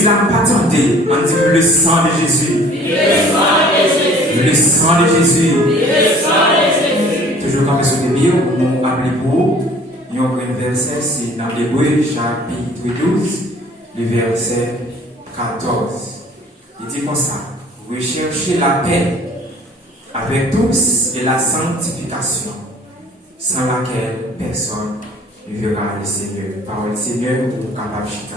l'église là, pas attendez. On dit le sang de Jésus. Le sang de Jésus. Le sang de Jésus. Le sang de Jésus. Toujours quand vous êtes bien, nous appelons pour il y a un verset, c'est dans l'Hébreu, chapitre 12, le verset 14. Il dit comme ça, recherchez la paix avec tous et la sanctification, sans laquelle personne ne verra le Seigneur. Parole du Seigneur, pour capable de chita.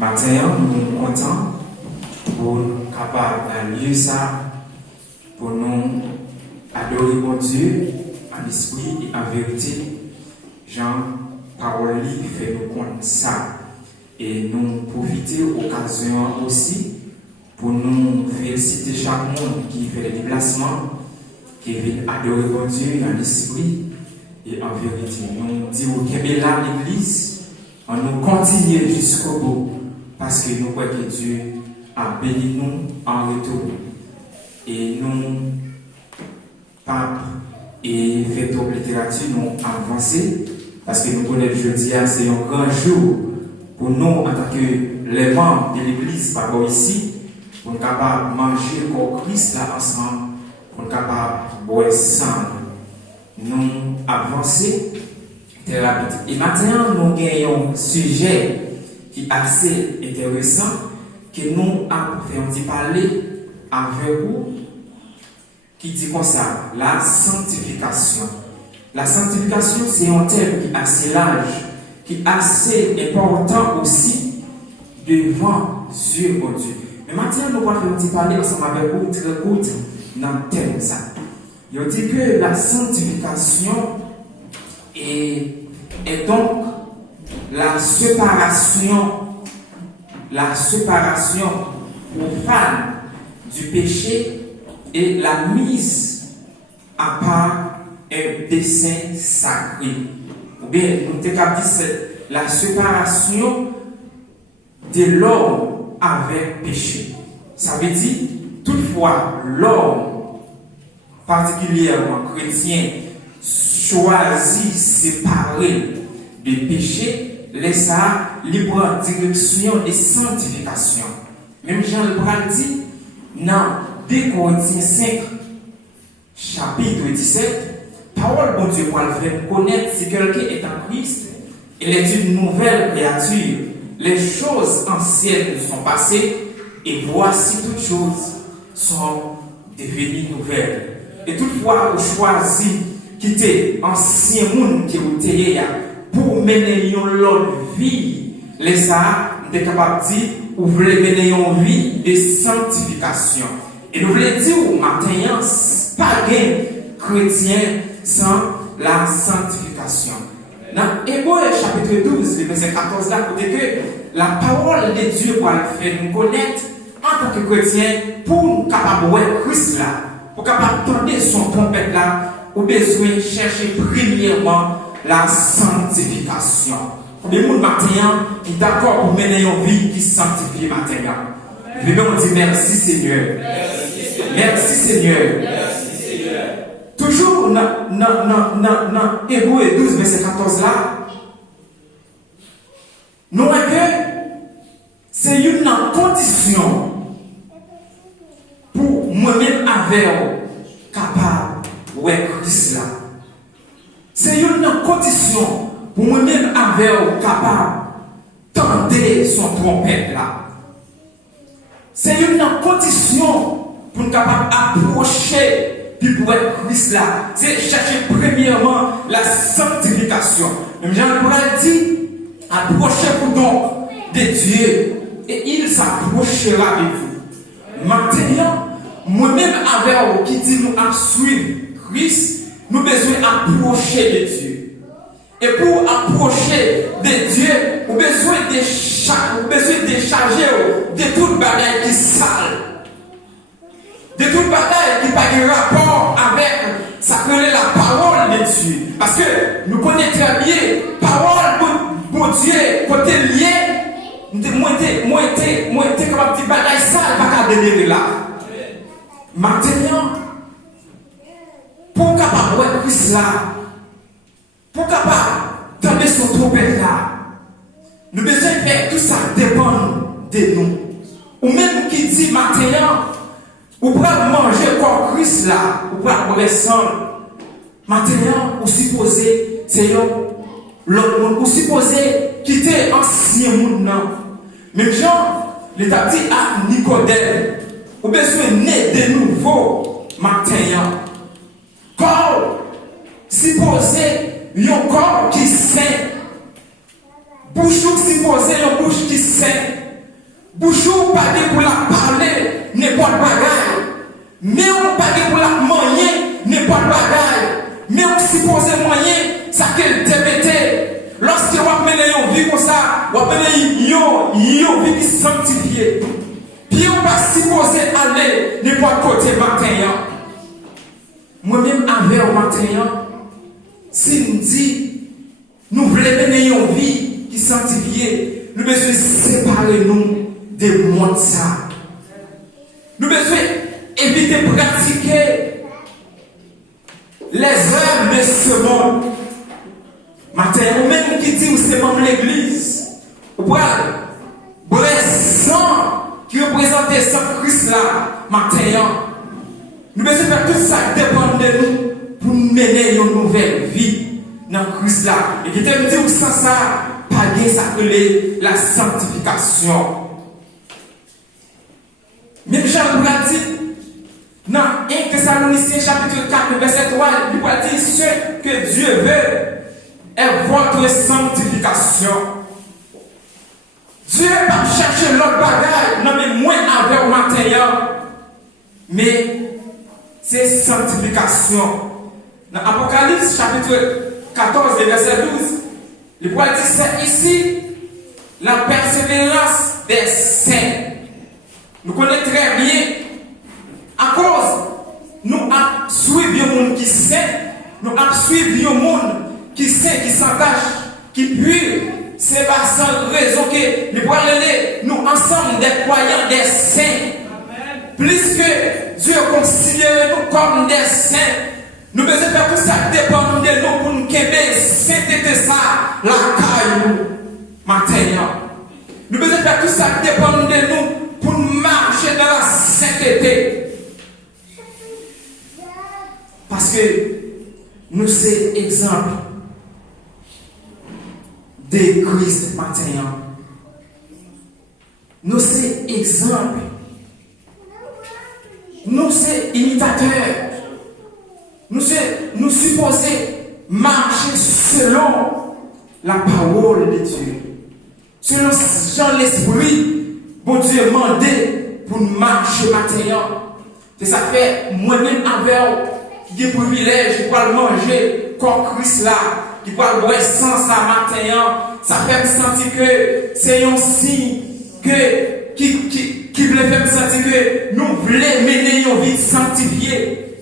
Maintenant, nous sommes contents pour capable de lire ça, pour nous adorer mon Dieu en esprit et en vérité. Jean, parole fait nous compte ça. Et nous profiter de l'occasion aussi pour nous féliciter chaque monde qui fait les déplacements, qui vient adorer mon Dieu en esprit et en vérité. Nous disons que là l'église, on nous continue jusqu'au bout parce que nous croyons que Dieu a béni nous en retour. Et nous, pape et fait de littérature, nous avancé parce que nous connaissons jeudi, c'est un grand jour pour nous en tant que les membres de l'église, par rapport ici, pour nous capables de manger au Christ là ensemble, pour nous capables de boire ensemble. Nous avancer très rapide. Et maintenant, nous avons un sujet qui est assez intéressant, que nous avons parler avec vous, qui dit comme ça, la sanctification. La sanctification, c'est un thème qui est assez large, qui est assez important aussi devant Dieu, mon Dieu. Mais maintenant, nous allons parler ensemble avec vous très court dans le thème ça. Il dit que la sanctification est donc la séparation profane du péché et la mise à part un dessein sacré. Ou bien, nous avons dit la séparation de l'homme avec péché. Ça veut dire, toutefois, l'homme, particulièrement chrétien, choisit séparer de péché, laisse ça libre direction et sanctification. Même Jean le Bral dit, dans 2 Corinthiens 5, chapitre 17, parole bon Dieu pour le faire connaître si quelqu'un est en Christ, il est une nouvelle créature. Les choses anciennes sont passées et voici toutes choses sont devenues nouvelles. Et toutefois, vous choisissez quitter ancien monde qui vous était pour mener une autre vie. Les ça, nous sommes capables de dire, vous voulez mener une vie de sanctification. Et nous voulons dire au matin, pas de chrétien sans la sanctification. Dans Hébreu chapitre 12, le verset 14, là, vous dites que la parole de Dieu va le faire nous connaître en tant que chrétien pour nous capables de voir Christ là, pour capable d'entendre son trompette là, au besoin de chercher premièrement la sanctification. Les gens matin qui sont d'accord pour mener une vie qui sanctifie matin. Je vais vous dire merci Seigneur. Merci Seigneur. Merci Seigneur. Toujours dans Hébreu 12, verset 14 là, nous voyons que c'est une condition pour moi-même avec capable de voir Christ là. C'est une condition pour moi-même avec capable d'entendre son trompette là. C'est une condition pour nous capable d'approcher puis pour être Christ là. C'est chercher premièrement la sanctification. Même Jean-Paul dit, approchez-vous donc de Dieu et il s'approchera de vous. Maintenant, moi-même avec vous qui dit nous à suivre Christ, nous avons besoin d'approcher de Dieu. Et pour approcher de Dieu, nous avons besoin de décharger de toute bagaille qui est sale. De toute bagaille qui n'a pas de rapport avec ça que la parole de Dieu. Parce que nous connaissons très bien, parole, mon Dieu, côté lié, moi, capable de dire bagaille sale, pas qu'à délivrer là. Maintenant, pour capable de Christ là, pour capable d'entendre son trompette là, Nous besoin faire tout ça dépend de nous. Ou même qui dit matin, ou pour manger comme Christ là, ou pour boire sang. Maintenant, ou supposé, c'est l'autre monde, ou supposé quitter ancien monde. Même Jean, l'État dit à Nicodème, ou besoin naître de nouveau matin. Corps, supposé, un corps qui saint. Bouchou supposé, un bouche qui saint. Bouchou pas pour la parler, n'importe bagaille. Mais on pas pour la manier, n'importe bagaille. Mais on suppose moyen, ça qu'elle démettait. Lorsque vous appelez une vie comme ça, vous appelez une vie qui sanctifiée. Puis on va supposer aller n'importe côté matin. Moi-même, avec au matin, si nous dit, nous voulons mener une vie qui sanctifiée, nous devons séparer nous des mondes ça. Nous devons éviter de pratiquer les œuvres de ce monde. Matin, ou même qui dit que c'est même l'église, ou pour les sang qui représentent le sang Christ là, matin, nous devons faire tout ça dépend de nous pour mener une nouvelle vie dans Christ là. Et qui te dit que sans ça, pas bien s'appeler la sanctification. Même Jean nous a dit, dans 1 Thessaloniciens chapitre 4, verset 3, il va dire ce que Dieu veut est votre sanctification. Dieu va chercher l'autre bagaille, non mais moins avec au matin, mais c'est sanctification. Dans Apocalypse chapitre 14, verset 12, il va dire c'est ici la persévérance des saints. Nous connaissons très bien. À cause, nous avons suivi un monde qui sait, nous avons suivi un monde qui sait, qui s'attache, qui pue. C'est pas sans raison que nous parlons, nous ensemble des croyants, des saints. Plus que Dieu considère nous comme des saints, nous devons faire tout ça dépend de nous pour nous qu'aimer, sainteté ça, la caille, matin. Nous devons faire tout ça dépend de nous pour marcher dans la sainteté. Parce que nous sommes exemple de Christ matin. Nous sommes exemple. Nous sommes imitateurs. Nous supposons marcher selon la parole de Dieu. Selon Jean l'Esprit, bon Dieu a demandé pour marcher matin. C'est ça fait moi-même avec qui a le privilège de manger comme Christ là, qui va boire sans ça matin, ça fait me sentir que c'est un signe qui veut faire me sentir que nous voulons mener une vie sanctifiée.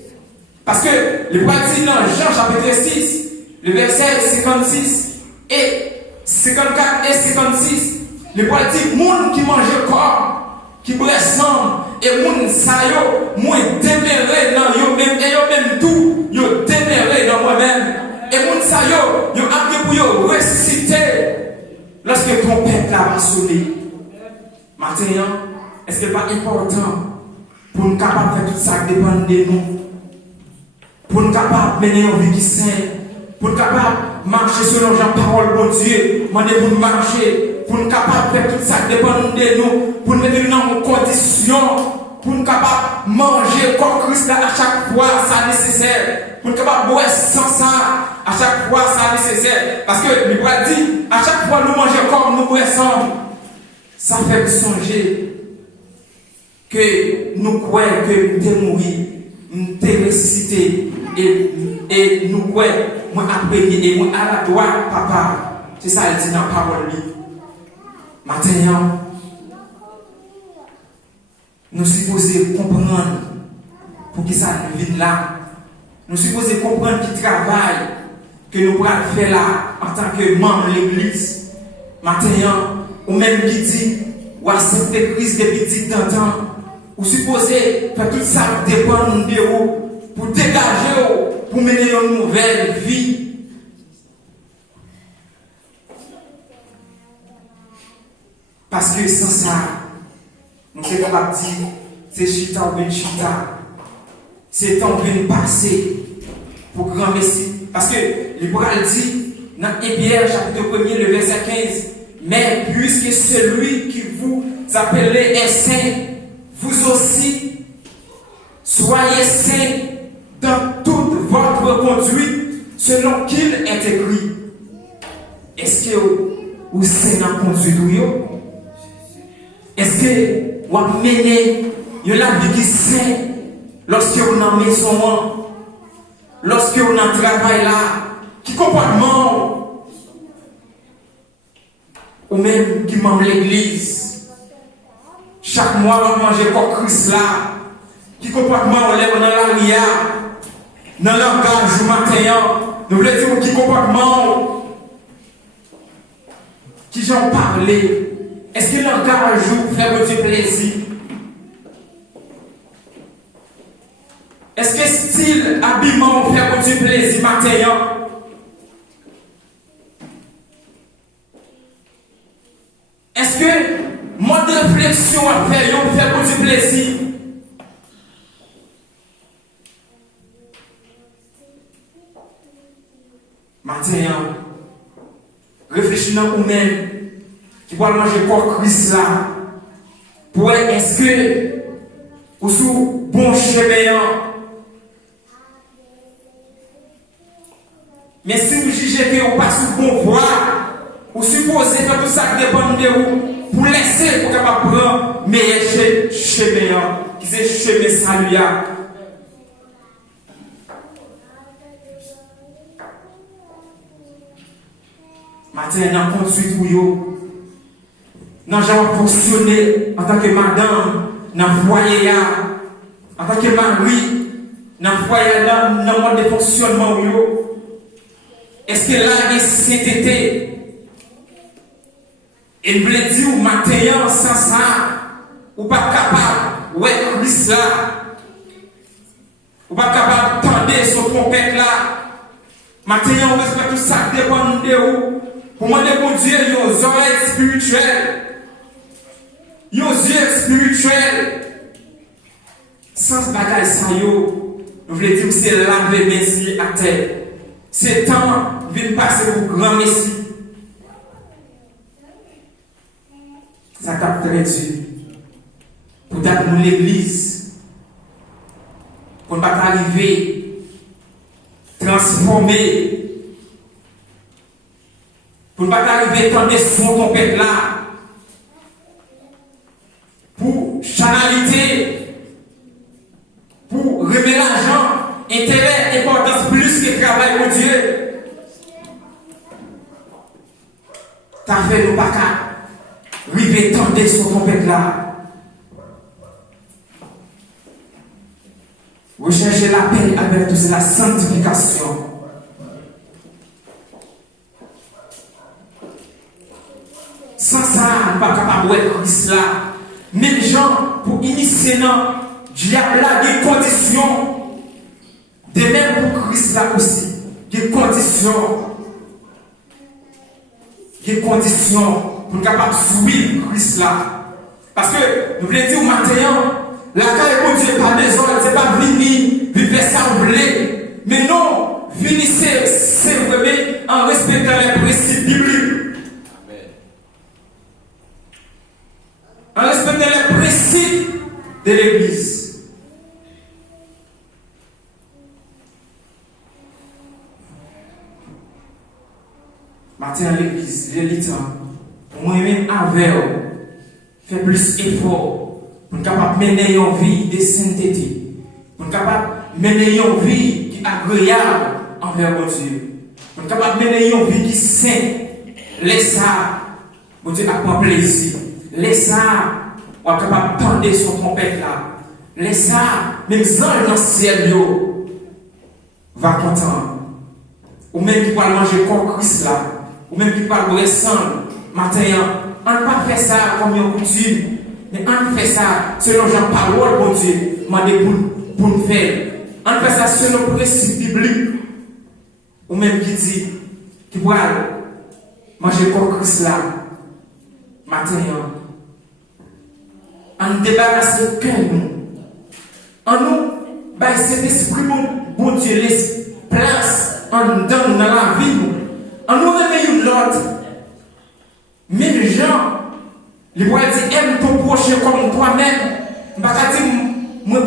Parce que le point dit dans Jean chapitre 6, le verset 56 et 54 et 56, le point dit, monde qui mange corps, qui boit sang, et moun sa yo, moi demeuré dans yo même, et yo même tout, yo demeuré dans moi-même. Et moun sa yo, yo appelé pour yo ressusciter lorsque ton peuple va sonner. Maintenant, est-ce que pas important pour nous capables de faire tout ça qui dépend de nous? Pour nous capables de mener une vie qui saine, pour nous capables de marcher selon la parole de Dieu, pour nous marcher, pour nous capables de faire tout ça qui dépend de nous, pour nous mettre dans nos conditions, pour nous capables de manger comme Christ à chaque fois, ça nécessaire. Pour nous capables de boire sans ça, à chaque fois, ça nécessaire. Parce que le Bible dit, à chaque fois nous mangeons comme nous boire sans, ça fait songer que nous croyons que nous sommes morts, nous sommes ressuscités, et nous croyons, moi après, et moi à la droite, papa. C'est ça, il dit dans la parole. Maintenant, nous supposons comprendre pour qui ça nous vit là. Nous supposons comprendre qui travail que nous pourrons faire là en tant que membre de l'église. Maintenant, ou même qui dit, ou accepter Christ depuis petit temps, ou supposez faire tout ça dépend de vous, pour dégager, pour mener une nouvelle vie. Parce que sans ça, nous sommes capables de dire, c'est chita ou bien chita. C'est temps de passer pour grand Messie. Parce que l'Hébreu dit, dans Hébreux chapitre 1er, le verset 15, mais puisque celui qui vous appelez est saint, vous aussi, soyez saints dans toute votre conduite, selon qu'il est écrit. Est-ce que vous êtes saint dans la conduite? Est-ce que vous avez mené une vie qui est sainte lorsque vous êtes dans la maison, lorsque vous êtes dans le travail là, qui comportement, ou même qui mange l'église, chaque mois vous mangez quoi Christ là, qui comportement on lève dans la ria, dans le langage du matin, nous voulons dire qui comportement, qui j'en parlais, est-ce que le langage vous fait du plaisir? Est-ce que style, habillement vous fait du plaisir matin? Est-ce que mode de réflexion à faire vous fait du plaisir? Matin, réfléchissez dans vous-même qui va manger quoi Christ là. Pour est-ce que vous sous bon chemin? Mais si vous jugez que vous passez sous bon voie, vous supposez que tout ça dépend de vous pour laisser pour capable prendre meilleur chemin qui c'est chemin salut. Matin, dans conduite pour vous, dans genre fonctionner en tant que madame, dans le foyer, en tant que mari, dans le foyer, dans le mode de fonctionnement. Est-ce que là, il y a sainteté? Et vous voulez dire, matin, sans ça, ou pas capable, ouais, Christ là, ou pas capable d'attendre son trompette là. Matin, on respecte tout ça, dépend de vous. Pour moi, mon Dieu, il y a des oreilles spirituelles. Il y a des yeux spirituels. Sans bagaille, ça y est. Nous voulons dire que c'est laver Messie à terre. C'est temps de passer pour grand Messie. Ça t'a très dur. Pour nous l'église. Pour ne pas arriver transformer. Pour ne pas arriver dans des sons trompette là. Pour chanalité. Pour remettre l'argent, intérêt, importance plus que travail pour Dieu. T'as fait nous pas qu'à arriver dans des sons trompette là. Recherchez la paix avec tout, c'est la sanctification. Sans ça, on ne pas capable de voir Christ là. Même gens, pour initier dans diable là, des conditions. De même pour Christ là aussi. Des conditions. Des conditions pour capable de suivre Christ là. Parce que, nous voulons dire au matin, la carrière de Dieu pas désordre, c'est pas venir, vivre ça vous voulez. Mais non, finissez, c'est vrai, en respectant les principes bibliques. En respectant les principes de l'Église. Matin à l'Église, l'élite, moi-même avec fait plus d'efforts pour être capable de mener une vie de sainteté, pour être capable de mener une vie qui est agréable envers mon Dieu, pour être capable de mener une vie qui est sainte. Laissez ça, mon Dieu, à prendre plaisir. Laissez ça, on est capable de tendre son trompette là. Laissez ça, même dans le ciel, va content. Ou même qui va manger comme Christ là. Ou même qui va boire sang matin. On ne peut pas faire ça comme une coutume. Mais on fait ça selon la parole, bon Dieu, pour nous faire. On fait ça selon le principe biblique. Ou même qui dit, qui va manger comme Christ là. Matin, On débarrasse le cœur nous. En nous, bah, cet esprit, bon Dieu, laisse place en dans la vie. En nous réveillons l'autre. Même gens, les voix disent, aime ton prochain comme toi-même. Je ne vais pas dire, je vais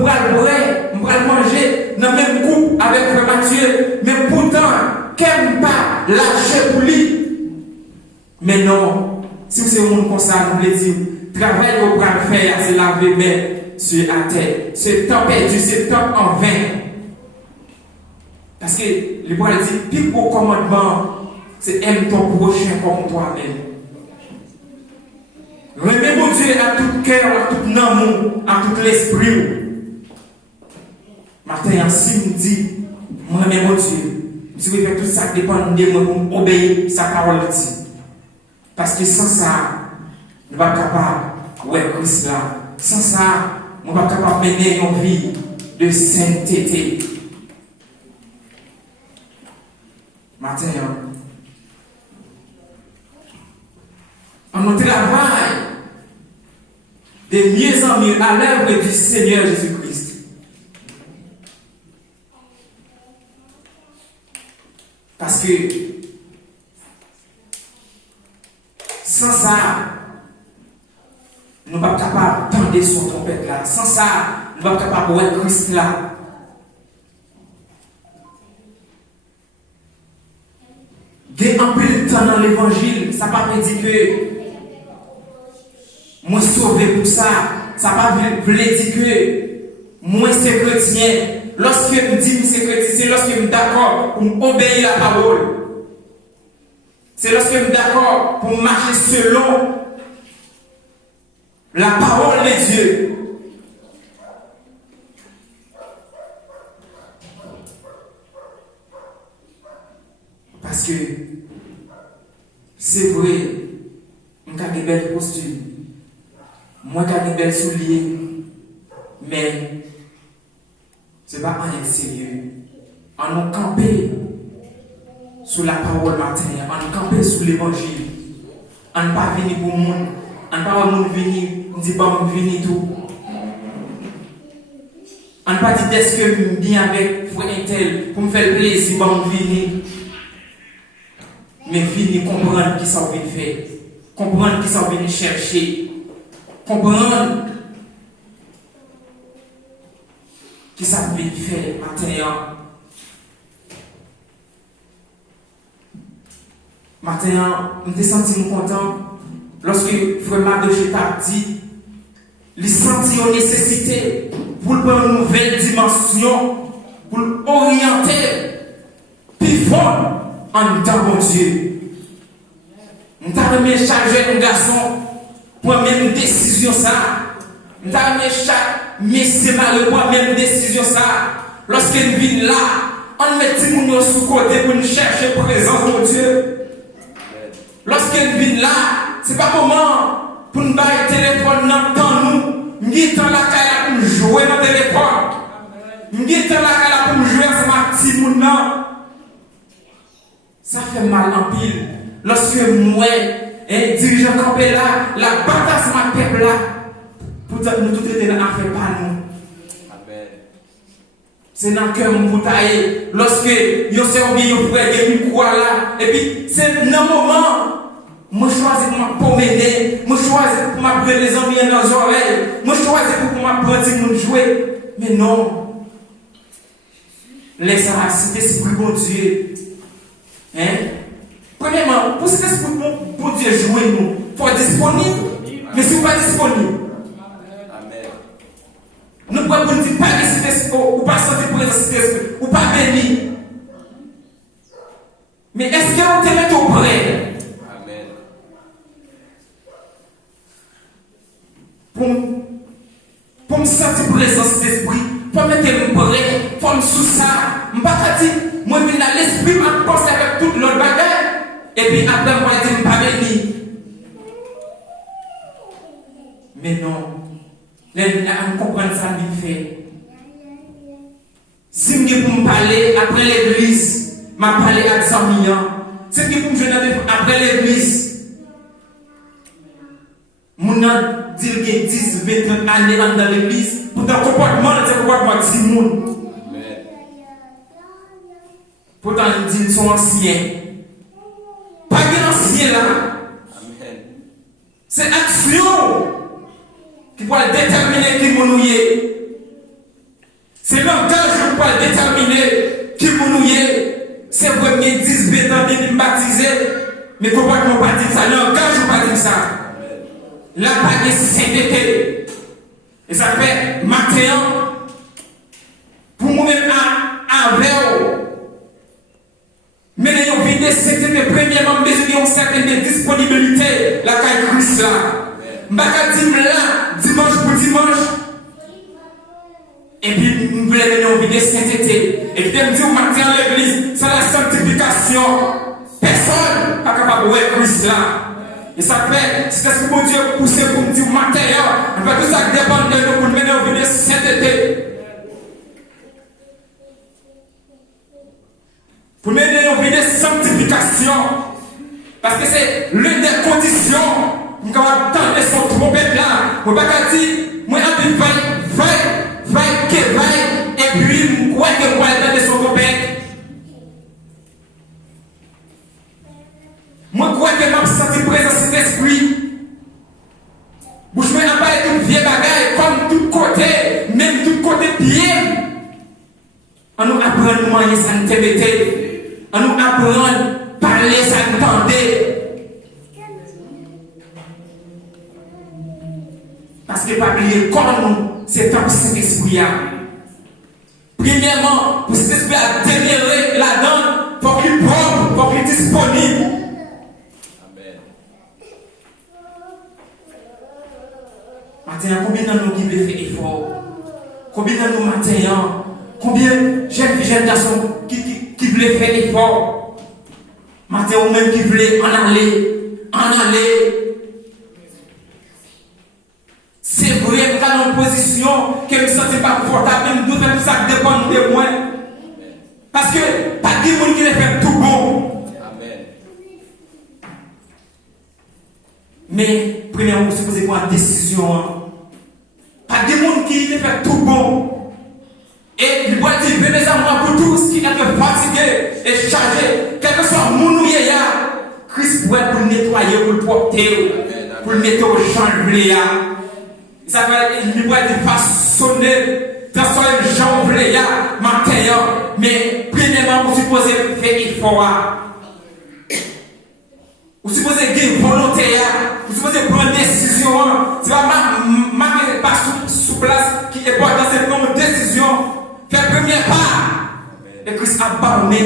le manger dans le même groupe avec Frère Mathieu. Mais pourtant, qu'aime pas lâcher pour lui. Mais non, si vous êtes un monde comme ça, vous voulez dire, travail au bras de fer, c'est laver main sur la terre. C'est temps perdu, c'est temps en vain. Parce que les voix disent, plus beau commandement, c'est aime ton prochain comme toi-même. Remets mon Dieu à tout cœur, à tout amour, à tout l'esprit. Matin, ainsi me dit, moi, mon Dieu, si vous faites tout ça, dépend de moi pour obéir sa parole. Parce que sans ça, nous ne sommes pas capables, ouais, Christ là. Sans ça, nous ne sommes pas capables de mener une vie de sainteté. Matin, on travaille de mieux en mieux à l'œuvre du Seigneur Jésus-Christ. Parce que sans ça, nous ne sommes pas capables d'entendre son trompette là. Sans ça, nous ne sommes pas capables de voir Christ là. Il y a un peu de temps dans l'évangile, ça ne veut pas dire que moi sauvé pour ça. Ça ne veut pas dire que moi c'est chrétien. Lorsque je me dis que c'est chrétien, c'est lorsque je suis d'accord pour obéir la parole. C'est lorsque je suis d'accord pour marcher selon la parole de Dieu. Parce que c'est vrai, on a des belles costumes, moi j'ai des belles souliers, mais ce n'est pas en extérieur. On nous camper sous la parole matérielle, on nous camper sous l'évangile. On ne pas venir pour le monde, on ne pas venir, on dit pas venir tout. On ne pas dire est-ce que je viens avec frère Intel pour me faire plaisir, pour venir. Mais venir comprendre qui ça vient faire, comprendre qui ça vient chercher, comprendre qui ça vient faire matin. Matin, je me senti content lorsque Frère Mardoché t'a dit, il sentit une nécessité pour prendre une nouvelle dimension, pour orienter, puis fort. En temps, mon Dieu, nous avons mis chaque jeune garçon pour la même décision. Nous avons mis chaque monsieur malheureux pour la même décision. Lorsqu'il vient là, on met tout le monde sous côté pour nous chercher présence, mon Dieu. Lorsqu'il vient là, ce n'est pas moment pour nous faire le téléphone dans nous. Nous avons la caille pour jouer dans le téléphone. Nous avons la caille pour jouer avec ma petite monde. Ça fait mal en pile. Lorsque moi, dirigeant campé là, la bataille sur ma peuple là, pourtant nous tous les deux n'en fait pas nous. Amen. C'est dans le cœur mon tailler. Lorsque yo servi yo frère des micro là, et puis c'est dans le moment, moi choisis pour m'appromener, moi choisis pour m'apprendre les amis dans les oreilles, moi choisis pour m'apprendre de jouer. Mais non. Laisse la cité esprit bon Dieu. Premièrement, pour cet esprit pour Dieu jouer nous, il faut être disponible. Mais si vous n'êtes pas disponible, nous ne pouvons pas dire pas de cet esprit, ou pas sentir présence de cet esprit, ou pas béni. Mais est-ce qu'on te met au près? Pour me sentir présence d'esprit, pour me mettre au près, pour me sous ça, je ne peux pas dire, moi je viens dans l'esprit, je pense avec toute l'autre bagarre, et puis après moi je dis, je ne pas béni. Mais non, on comprend ça, il fait. Si je veux me parler après l'église, je vais parler à 100 millions. Si je veux me jouer après l'église, Mon a dit qu'il y a 10, 20, 30 années dans l'église. Pourtant, le comportement, c'est le comportement de monde. Pourtant, ils disent qu'ils sont anciens. Pas d'anciens là. C'est l'action qui va déterminer qui nous est. C'est langage qui va déterminer qui nous est. C'est premier 10, 20 ans de baptisé. Mais comportement pas dire ça. Langage ne pas dire ça. La pas de sainteté. Et ça fait matin pour nous-mêmes avec. Mais les gens viennent de sainteté, premièrement, mais ils ont une certaine disponibilité, la caille Christ là. Je vais là, dimanche pour dimanche. Et puis, nous voulons venir de sainteté. Et puis, je me dis au matin à l'église, c'est la sanctification. Personne n'est pas capable de voir Christ là. Et ça fait, c'est ce que mon Dieu pousse pour me dire au matin, on va tout ça dépendre de nous pour mener au venir de sainteté. Pour mener au venir de sanctification. Parce que c'est l'une des conditions pour qu'on attendre son trompette là. On va pas dire, moi, je vais, et puis, moi, je vais attendre son trompette. Moi, je crois que je me sens présence de l'esprit. Je me sens pas tout vieux bagaille, comme tout côté, même tout côté pied. On nous apprend à nous manier sans TBT. On nous apprend à parler sans entendre. Parce que pas oublier comme nous, c'est comme cet esprit. Premièrement, pour cet esprit à demeurer là-dedans, pour qu'il propre, pour qu'il disponible. Maintenant, combien de nous qui veulent faire effort? Combien de nous maintenant? Combien de jeunes garçons qui veulent faire effort? Maintenant, ou même qui veulent en aller. C'est vrai que dans une position que je ne me sens pas confortable, même nous faisons ça dépend de moi. Parce que pas de monde qui le fait tout bon. Amen. Mais, premièrement, vous supposez prendre une décision. Pas de monde qui le fait tout bon. Et il doit dire, venez à moi pour tous qui êtes fatigués et chargés. Quel que soit mon Christ pourrait pour le nettoyer, pour le porter, pour le mettre au chanvre. Ça va, il doit être façonné, transformer le chanvre matin. Mais premièrement, vous supposez faire effort. Vous supposez gagner volonté, vous supposez prendre une décision. C'est pas sous place qui est important, c'est prendre une décision. Faire le premier pas. Et Christ a parlé.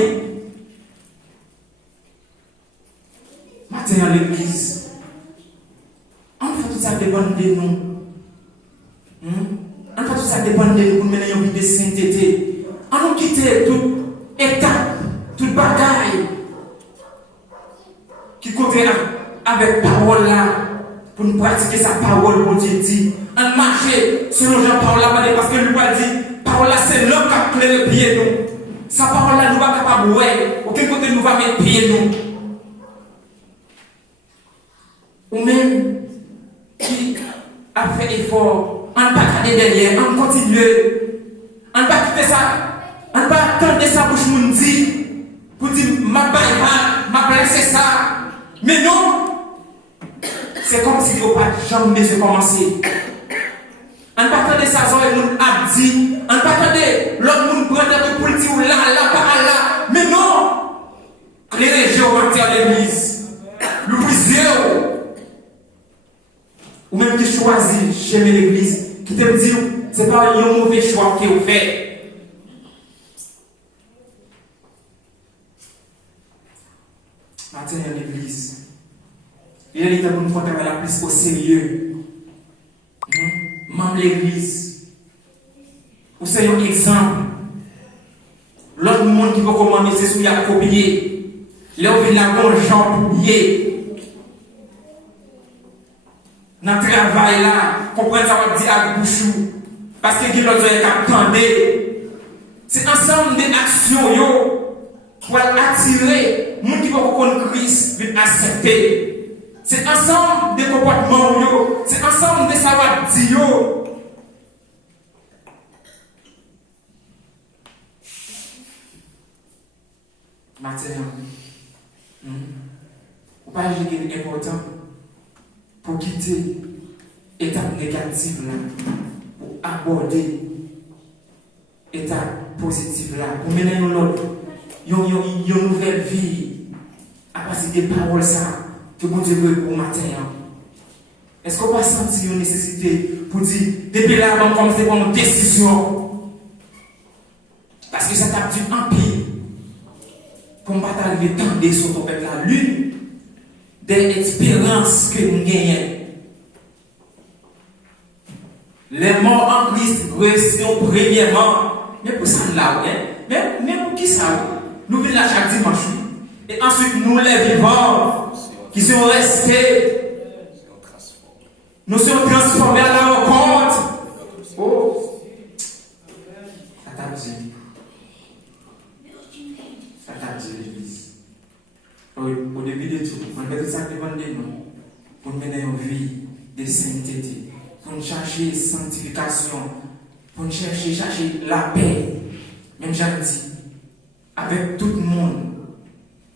Matin à l'église. En fait, tout ça dépend de nous. En fait, tout ça dépend de nous pour mener une vie de sainteté. On nous quitter toute étape, toute bagaille qui côté avec parole là, pour nous pratiquer sa parole, mon Dieu dit. On marche selon Jean parole là, parce que lui va dire, parole là c'est l'homme qui a clé le pied nous. Sa parole là nous va capable de voir, auquel côté nous va mettre pied nous. Ou même qui a fait effort, on ne va pas garder derrière, on continue, on ne va pas quitter ça, on ne va pas attendre ça pour nous dire, pour dire, ma blessé ça. Mais non, c'est comme si on n'a pas jamais commencé. On ne va pas attendre ça, on a dit, on ne va pas attendre l'autre monde prendre pour dire là, par là. Mais non, les régions vont entrer à l'église, le briser. Ou même qui choisit j'aime l'église, qui te dit c'est pas un mauvais choix que vous faites. Matin à l'église, il est pour nous faire la plus au sérieux. Même l'église, vous savez un exemple. L'autre monde qui va commander, c'est celui qui a copié. Là où il a bon gens pour lier. Dans le travail là, comprenez ça va dire à bouchou. Parce que qui l'autre est attendé. C'est ensemble des actions pour attirer les gens qui vont connaître Christ, accepter. C'est ensemble des comportements c'est ensemble de savoir dire. Matin, ou pas est important pour quitter l'étape négative là, pour aborder l'étape positive là, pour mener nous l'autre, une nouvelle vie à partir des paroles ça que bon Dieu veut pour matin. Est-ce qu'on va sentir une nécessité pour dire, depuis là, on va commencer à prendre une décision? Parce que ça t'a dit un pire. Pour ne pas t'arriver tendre sur ton peuple là, l'une des expériences que nous gagnons. Les morts en Christ réussissent premièrement. Mais pour ça, là, mais pour qui ça? Nous vivons là chaque dimanche. Et ensuite, nous les vivants qui sont restés. Nous sommes transformés à la rencontre. Oh, ça t'a dit. Ça t'a dit l'église. Au début de tout, on met tout ça devant nous. Pour mener une vie de sainteté. Pour chercher sanctification. Pour chercher la paix. Même j'ai dit, avec tout le monde.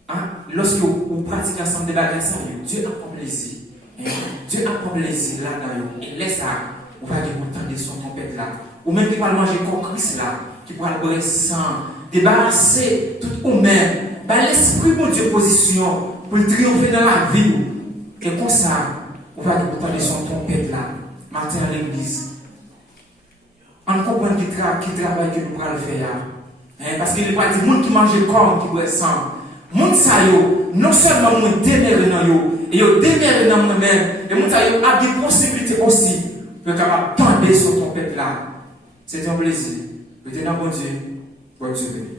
Hein? Lorsque vous pratiquez ensemble de la grâce, Dieu a comme plaisir. Dieu a comme plaisir là-dedans. Et laisse ça, on va dire autant de son trompette là. Ou même qui va manger comme Christ là, qui va le boire sang, débarrasser tout ou même. L'esprit de Dieu position pour triompher dans la vie. Et comme ça, on va dire autant de son trompette là, matin à l'église. On comprend qui travaille que nous allons faire. Parce qu'il n'y a pas de monde qui mange comme qui boit sang. Moun sa yo, non seulement moun déméré dans yo, et yo déméré dans moi-même, et moun sa yo a des possibilités aussi de capable tendre sur ton peuple là. C'est un plaisir. Que Dieu, bon Dieu, bonne journée.